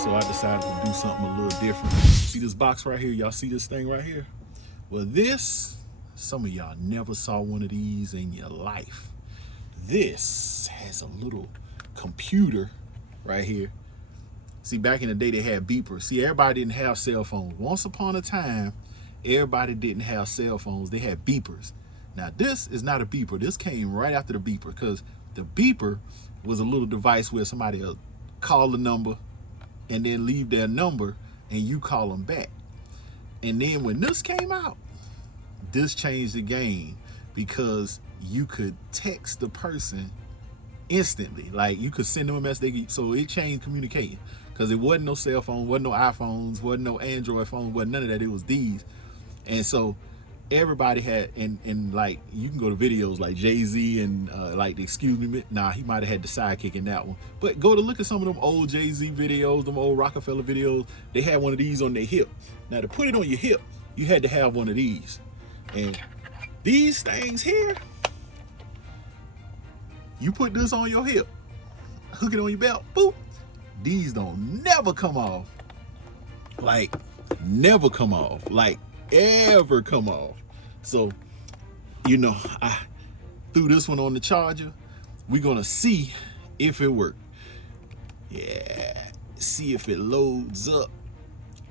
So I decided to do something a little different. See this box right here? Y'all see this thing right here? Well, some of y'all never saw one of these in your life. This has a little computer right here. See, back in the day, they had beepers. See, everybody didn't have cell phones. Once upon a time, everybody didn't have cell phones. They had beepers. Now, this is not a beeper. This came right after the beeper, because the beeper was a little device where somebody will call the number and then leave their number and you call them back. And then when this came out, this changed the game, because you could text the person instantly. Like, you could send them a message. So it changed communicating, because it wasn't no cell phone, wasn't no iPhones, wasn't no Android phone, wasn't none of that. It was these. And so everybody had, and like, you can go to videos like Jay-Z and like the Excuse Me, nah, he might have had the sidekick in that one, but go to look at some of them old Jay-Z videos, them old Rockefeller videos. They had one of these on their hip. Now, to put it on your hip, you had to have one of these. And these things here, you put this on your hip, hook it on your belt, boop, these don't never come off. Like, never come off. Like, ever come off. So, you know, I threw this one on the charger. We're gonna see if it works. Yeah, see if it loads up,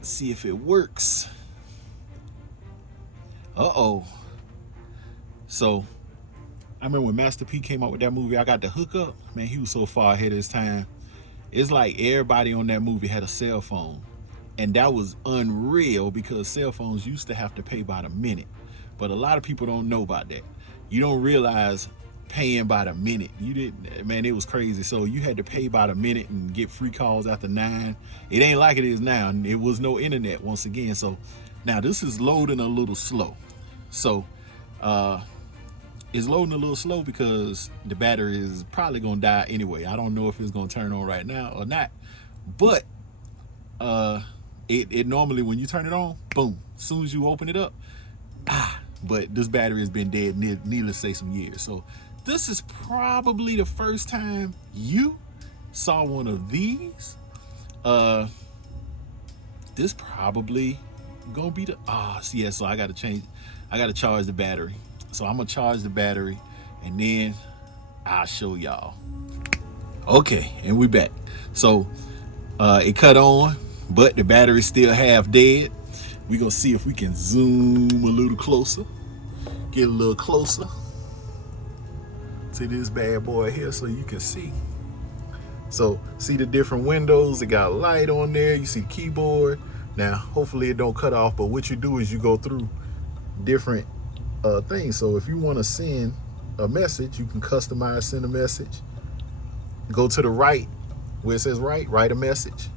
see if it works. Uh-oh. So I remember when Master P came out with that movie, I got the hook up. Man, he was so far ahead of his time. It's like everybody on that movie had a cell phone. And that was unreal, because cell phones used to have to pay by the minute. But a lot of people don't know about that. You don't realize paying by the minute. You didn't, man, it was crazy. So you had to pay by the minute and get free calls after 9. It ain't like it is now. It was no internet once again. So now this is loading a little slow. So it's loading a little slow because the battery is probably gonna die anyway. I don't know if it's gonna turn on right now or not. But it normally, when you turn it on, boom, as soon as you open it up, but this battery has been dead, needless to say, some years. So this is probably the first time you saw one of these. This probably gonna be the, yeah, so I gotta charge the battery. So I'm gonna charge the battery and then I'll show y'all. Okay, and we back. So it cut on, but the battery's still half dead. We're gonna see if we can zoom a little closer, get a little closer to this bad boy here so you can see. So see the different windows, it got light on there, you see the keyboard. Now hopefully it don't cut off, but what you do is you go through different things. So if you want to send a message, you can customize, send a message. Go to the right where it says write a message,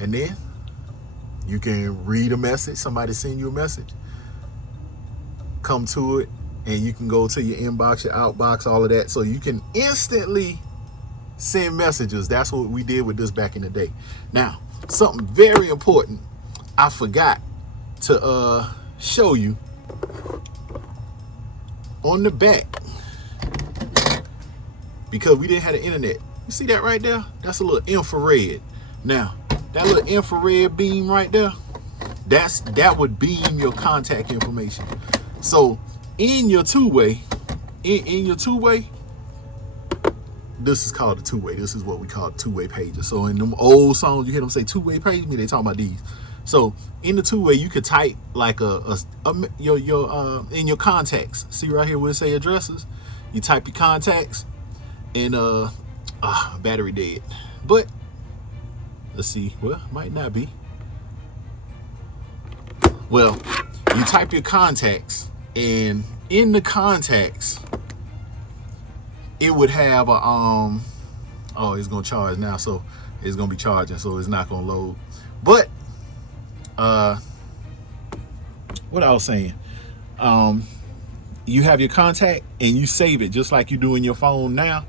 and then you can read a message. Somebody send you a message, come to it, and you can go to your inbox, your outbox, all of that. So you can instantly send messages. That's what we did with this back in the day. Now, something very important I forgot to show you. On the back, because we didn't have the internet, you see that right there? That's a little infrared. Now, that little infrared beam right there, that would beam your contact information. So in your two-way, in your two-way, this is called a two-way. This is what we call two-way pages. So in them old songs, you hear them say two-way page, they talking about these. So in the two-way, you could type like your in your contacts. See right here where it say addresses. You type your contacts, and battery dead. But let's see. Well, might not be. Well, you type your contacts, and in the contacts, it would have a it's gonna charge now, so it's gonna be charging, so it's not gonna load. But what I was saying, you have your contact and you save it just like you do in your phone now,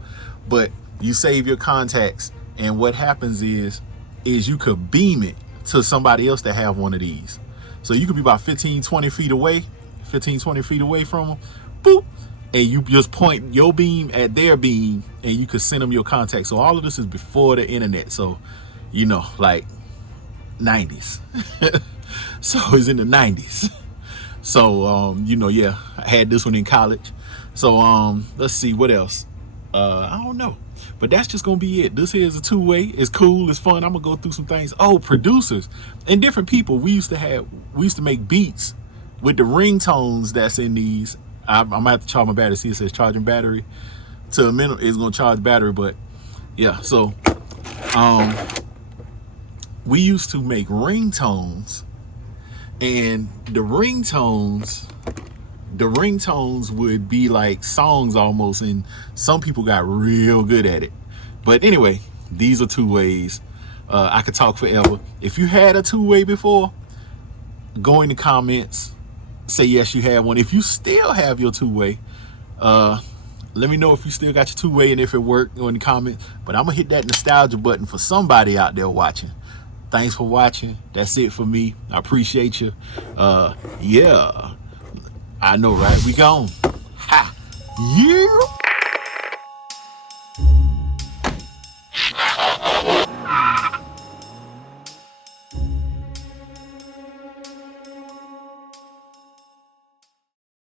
but you save your contacts, and what happens is you could beam it to somebody else that have one of these. So you could be about 15-20 feet away from them, boop, and you just point your beam at their beam and you could send them your contact. So all of this is before the internet. So, you know, like, 90s. So it's in the 90s. So you know, yeah, I had this one in college. So let's see what else. I don't know, but that's just gonna be it. This here is a two-way. It's cool, it's fun. I'm gonna go through some things. Oh, producers and different people. We used to make beats with the ringtones that's in these. I'm gonna have to charge my battery. See, it says charging battery to a minimum. It's gonna charge battery, but yeah. So we used to make ringtones, and the ringtones would be like songs almost, and some people got real good at it. But anyway, these are two ways. I could talk forever. If you had a two-way before, go in the comments, say yes you had one. If you still have your two-way, let me know if you still got your two-way and if it worked. Go in the comments. But I'm gonna hit that nostalgia button for somebody out there watching. Thanks for watching. That's it for me. I appreciate you. Yeah, I know, right? We gone. Ha. Yeah.